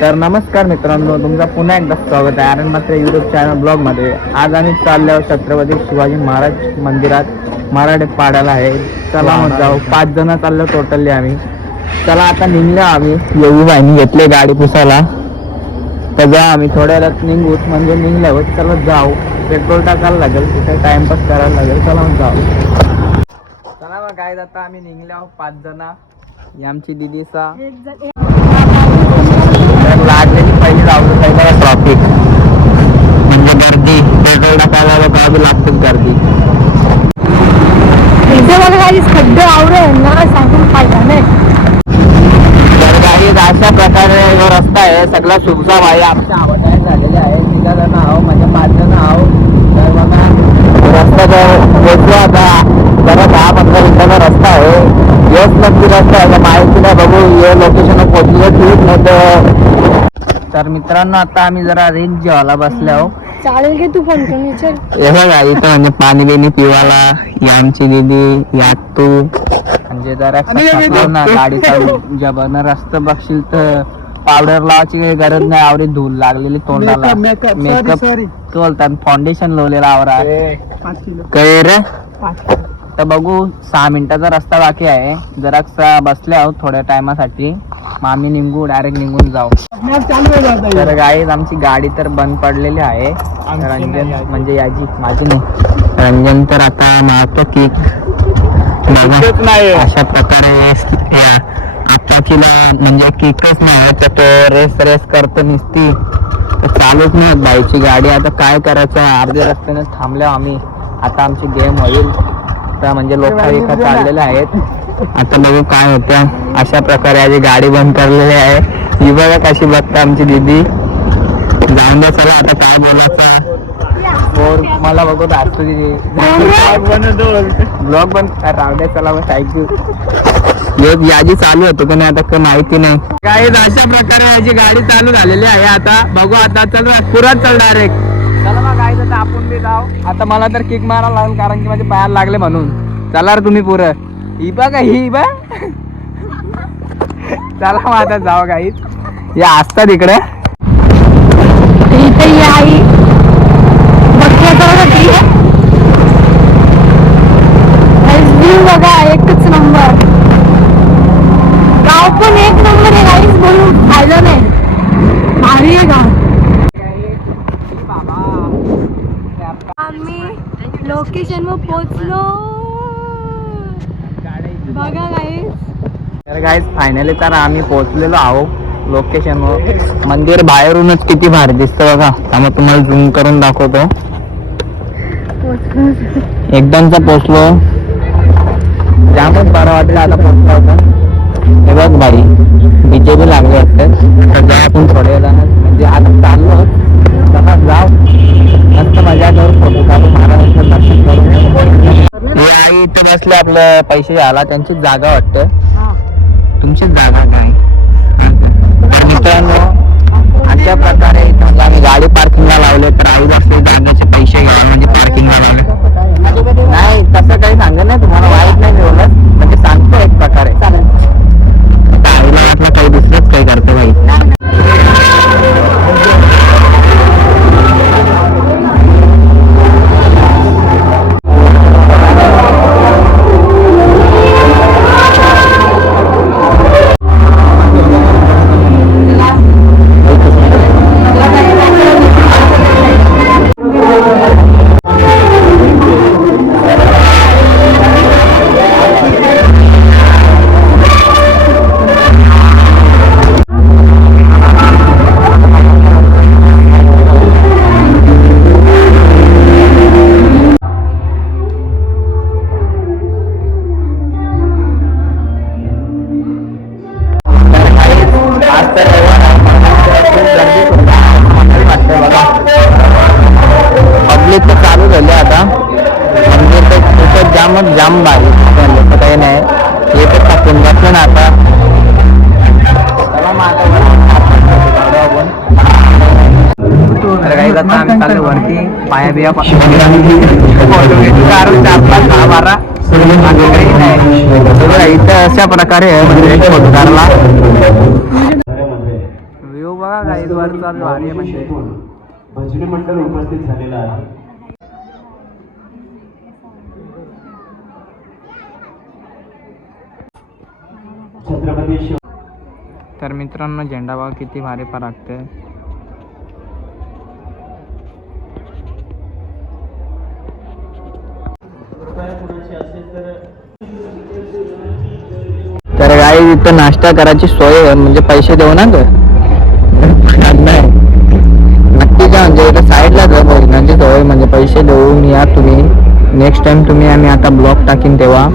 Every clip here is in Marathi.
तर नमस्कार मित्रांनो, तुमचा पुन्हा एकदा स्वागत आहे आरण मात्र यूट्यूब चॅनल ब्लॉगमध्ये. आज आम्ही चाललो छत्रपती शिवाजी महाराज मंदिरात मराठे पाडायला आहे. चला मग जाऊ. 5 जण चाललो टोटली आम्ही. चला आता निघलो आम्ही. येऊ बाईनी घेतले गाडी पुसायला. तर जाऊ आम्ही थोड्या वेळात निघू. म्हणजे निघल्यावर चला जाऊ. पेट्रोल टाकायला लागेल, तिथे टाइमपास करायला लागेल. चला मग जाऊ. चला मग काय आता आम्ही निघलो 5 जण. ही आमची दिदीचा लागलेली पहिली जाऊ पहिला ट्रॉफिक म्हणजे गर्दी. पेट्रोल टाकायला बी लागतेच गर्दी. खड्डे आवडे ना सांगून फायदा नाही. तर काही अशा प्रकारे जो रस्ता आहे सगळा सुखसाम आहे. आमच्या आवडत झालेले आहे. 3 जण आहो म्हणजे 5 जण आहो. तर बघा रस्ता पोचलो आता. जरा 10-15 मिनिटाचा रस्ता आहे. येस नक्की रस्ता आहे. माहिती नाही बघू हे लोकेशन पोचले ठीक नाही. तर मित्रांनो आता आम्ही जरा रेंज जेवायला बसले आहो. चालेल की तू फोन करून विचार. हे बघा इथं म्हणजे पाणी बिनी पिवायला या आमची दिदी या तू म्हणजे जरा ना गाडीचा जबरनं रस्ता बघशील तर पावडर लावायची काही गरज नाही. आवडी धूल लागलेली तोंडाला. मेकअप बोलतात फाउंडेशन लावलेला आवरा काय रे. तर बघू 6 मिनिटाचा रस्ता बाकी आहे. जरा बसले आहोत थोड्या टायमासाठी. मग आम्ही निघू डायरेक्ट निघून जाऊ. तर गाईज आमची गाडी तर बंद पडलेली आहे. रंजन म्हणजे याची माझी नाही. रंजन तर आता मारतो किक. अशा प्रकारे आताचीला म्हणजे किकच नाही तर तो रेस करतो नुसती. चालूच नाही बाईची गाडी. आता काय करायचं. अर्ध्या रस्त्याने थांबलो आम्ही. आता आमची गेम होईल. म्हणजे लोक एका चाललेले आहेत. आता बघू काय होतं. अशा प्रकारे आधी गाडी बंद करलेली आहे. ही बघा कशी बघता आमची दीदी. जाऊन द्या चला आता काय बोलायचं. मला बघू ब्लॉग बंद राहू द्या. चला मग थँक्यू. यादी चालू होतो का नाही आता काही माहिती नाही. काय अशा प्रकारे याची गाडी चालू झालेली आहे. आता बघू आता चल पुरात चल डायरेक्ट. चला मग काय आता आपण बी जाऊ. आता मला तर किक मारायला लागेल कारण की माझे पायाला लागले म्हणून. चला रे तुम्ही पुरं. ही बघा ही बघ. चला मग आता जाऊ गाईत. या असतात इकडे आई बघा एकच नंबर. गाव पण 1 नंबर आहे गाईच. बोलून फायदा नाही. भारी आहे गाव. आम्ही लोकेशन वर पोहोचलो. बघा गाईज. तर गाईज फायनली तर आम्ही पोहोचलेलो आहोत लोकेशनवर. मंदिर बाहेरूनच किती भारी दिसतं बघा. त्यामुळे तुम्हाला झूम करून दाखवतो. एकदमच पोहोचलो. जामच बरं वाटलं आता पोहोचलो होतं. हे बघ बाई डीजे बी लागले वाटतं. सध्या आपण थोडे जण म्हणजे आता चाललो चला जाऊ. मस्त मजा करू. फोटो काढू. महाराजांचं दर्शन करू. हे आई इथं बसले आपलं पैसे झाला त्यांचीच जागा वाटतं. तुमचीच जागा काय. मित्रांनो अशा प्रकारे आम्ही गाडी पार्किंगला लावले. तर आई बसले जाण्याचे पैसे घ्या म्हणजे पार्किंगला लावले. नाही तसं काही सांगत नाही तुम्हाला. वाईट नाही मिळवलं म्हणजे सांगतो एक प्रकारे. आता आईला वाटलं काही दुसरंच काही करतो भाई. पब्लिक तर चालू झाले आता. मंदिर तर खूपच जाम भारी झालं. काही नाही हे तर टाकून बसलं ना आता. काही आता आम्ही चाललो वरती. पाया बिया कारण 4-5-6-12 काही नाही. इथं अशा प्रकारे फोटो काढला. बघा गाईज वरचा भारी आहे म्हणजे भजनी मंडळ उपस्थित झालेला आहे. छत्रपती शिव. तर मित्रांनो झेंडा बघा किती भारी फराकते. तर गाई इथं नाश्ता करायची सोय आहे, म्हणजे पैसे देऊ ना ग नाही नक्की का म्हणजे इथं साईडला जा भोजनाची सोय, म्हणजे पैसे देऊन या तुम्ही. नेक्स्ट टाइम तुम्ही आम्ही आता ब्लॉग टाकीन तेव्हा.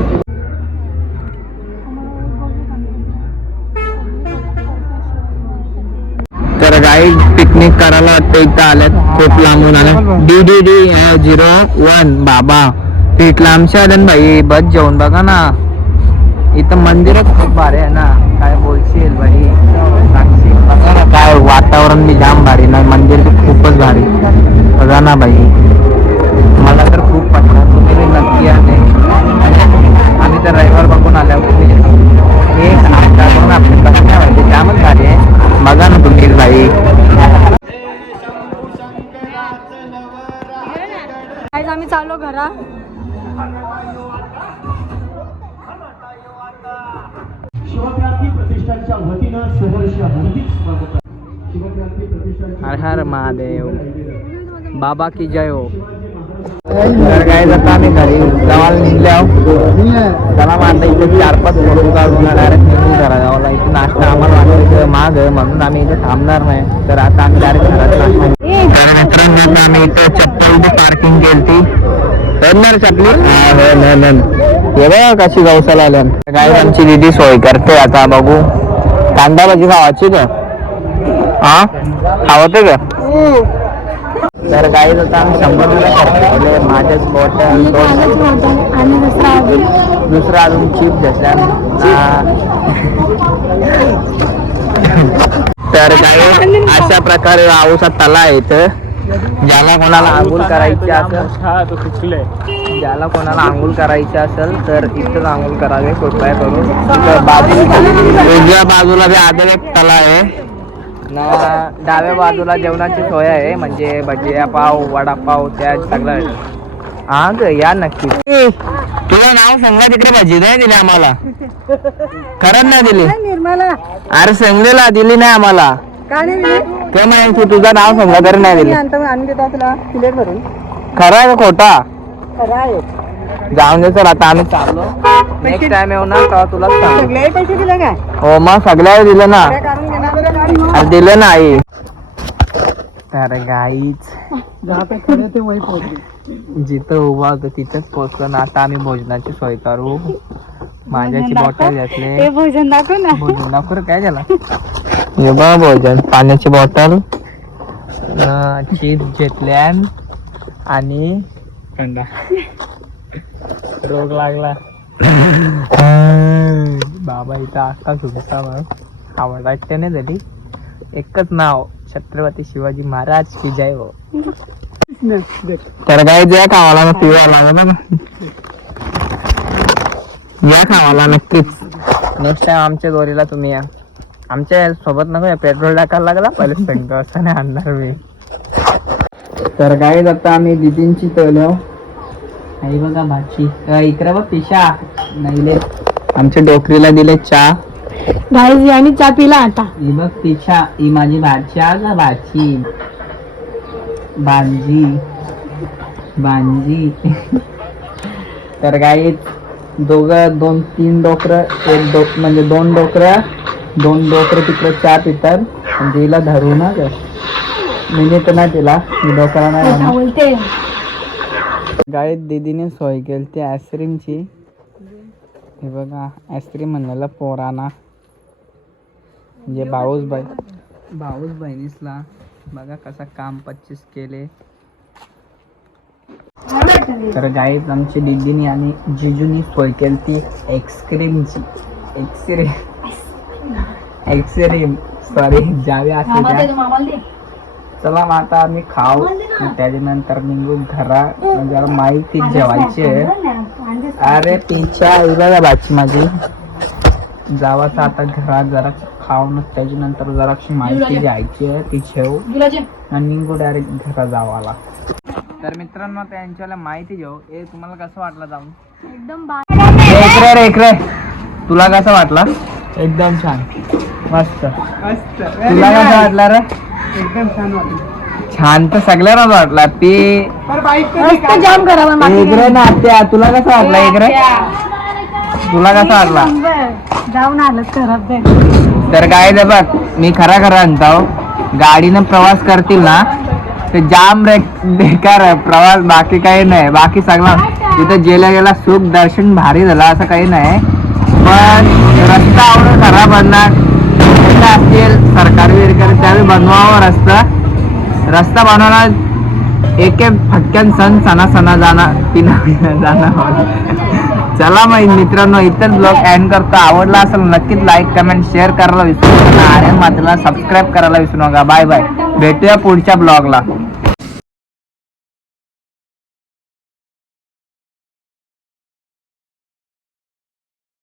तर गाई पिकनिक करायला वाटतं इथं आल्यात, खूप लांबून आल्यात. DDD01 बाबा पीठ लांबच्या आल्यान भाई. बस जेवण बघा ना, इथं मंदिरच खूप भारी आहे ना, काय बोलशील भाई. सांगशील बघा ना, काय वातावरण बी जाम भारी ना, मंदिर तर खूपच भारी बघा ना भाई. मला तर खूप पटलं, तुम्ही बी नक्की आले. आम्ही तर रविवार बघून आल्यावर एक नाश्ता करून आपले कसं काय माहिती जामच भारी आहे बघा ना तुम्ही भाई. आज आम्ही चाललो घरा. शिवक्रांती प्रतिष्ठानच्या वतीनं सहर्ष हार्दिक स्वागत. शिवक्रांती प्रतिष्ठान. हर हर महादेव, बाबा की जय हो. तर काय आता आम्ही घरी गावाला निघले आहोत. चला मग आता इथे 4-5 फोटो काढून डायरेक्ट निघून घरा गावाला. इथे नाश्ता आम्हाला वाटायचं माग म्हणून आम्ही इथे थांबणार नाही. तर आता आम्ही डायरेक्ट घरात नाश्ता. तर मित्रांनो आम्ही इथे चप्पल इथे पार्किंग केली चपली. हे बघा कशी गवसाला आल्या. काय आमची दिदी सोय करते. आता बघू कांदा भाजी खावायची का हा खावते का. तर काही आता आम्ही 100 रुपये खर्च माझ्याच बॉटल दुसरा अजून चिप घेतल्या. तर काही अशा प्रकारे आऊसा तला आहे इथं. ज्याला कोणाला आंघोळ करायची असेल ज्याला कोणाला आंघोळ करायची असेल तर इथंच आंघोळ करावे कृपया करून. उजव्या बाजूला बी आदर एक तला आहे ना, डाव्या बाजूला जेवणाची सोय आहे, म्हणजे भजिया पाव वडापाव त्या सगळं आहे. हा ग या नक्की. तुला नाव सांगा तिकडे भजी नाही दिली आम्हाला. खरंच नाही दिली. अरे संगलेला दिली नाही आम्हाला. ते नाही तू तुझं नाव सांगा तरी नाही दिली. खरं आहे का खोटा. जाऊन दे सर आता आम्ही चाललो. नेक्स्ट टाइम येऊ ना तेव्हा तुला सांग. पैसे दिले काय हो मग सगळ्या दिलं ना. दिलं नाही. तर गाईच जिथं उभा होतं तिथंच पोहोचलो ना. आता आम्ही भोजनाची सोय करू. माझ्याची बॉटल घेतले. भोजन दाखव ना. भोजन दाखव काय झाला. हे बघ भोजन, पाण्याची बॉटल, चिप्स घेतल्या आणि थंडा. रोग लागला बाबा इथं आता सुद्धा मग आवडते नाही झाली. एकच नाव छत्रपती शिवाजी महाराज की जय हो. तर काय ज्या खावाला मग पिवायला ना या खावाला नक्कीच. नेक्स्ट टाइम आमच्या दोरीला तुम्ही या. आमच्या सोबत नको पेट्रोल टाकायला लागला पहिले पेंट असं नाही आणणार मी. तर काय आता आम्ही दिदींची तळलो आई बघा भाची. इकडे बघ पिशा नाही आमच्या डोकरीला दिले चहा. गाईज यांनी चहा पिला आता. ही बघ पिशा ही माझी भाची का भाची भांजी भांजी. तर काय दोघं 2-3 डोकरं म्हणजे 2 डोकरं तिकडे चहा पितात. म्हणजे हिला धरू ना ग मी तर नाही तिला मी डोकरा नाही बोलते. गाईत दीदीने सोय केली ती आईस्क्रीमची. हे बघा आईस्क्रीम म्हणलेला पोराना म्हणजे भाऊच बहिणीसला बघा कसा काम 25 केले. तर गाईत आमची दीदीने आणि जिजूनी सोय केली ती आईस्क्रीमची. आईस्क्रीम सॉरी जावे असते. चला मग आता आम्ही खाऊ त्याच्यानंतर निघू घरा. जरा माहिती जेवायची आहे. अरे पिच्छा बघा बाची माझी जावाचा आता घरात जरा खाऊन त्याच्यानंतर जराशी माहिती घ्यायची आहे ती ठेव आणि निघू डायरेक्ट घरा जावाला. तर मित्रांनो त्यांच्याला माहिती घेऊ. ए तुम्हाला कसं वाटलं जाऊन? एकदम इकडे तुला कसं वाटला? एकदम छान मस्त. तुला कसं वाटलं रे? एकदम छान वाटलं. छान तर सगळ्यांनाच वाटला. ते मस्त जाम करा इकडे ना त्या तुला कसं वाटलं? इकडे तुला कसं वाटला? जाऊन आलं खराब. तर काय ते बघ मी खरा म्हणतो, गाडीनं प्रवास करतील ना ते जाम बेकार आहे प्रवास. बाकी काही नाही. बाकी सगळं तिथं गेल्या सुख दर्शन भारी झालं असं काही नाही. पण रस्ता आवडून खराब असतील सरकारी विरकारी त्यावेळी बनवावं रस्ता बनवणार एक फटक्यान सणा जाणार. चला मग मित्रांनो इथंच ब्लॉग एंड करतो. आवडला असेल नक्कीच लाईक कमेंट शेअर करायला विसरू नका. आर्यन मातेला सबस्क्राईब करायला विसरू नका. Bye bye. भेटूया पुढच्या ब्लॉगला.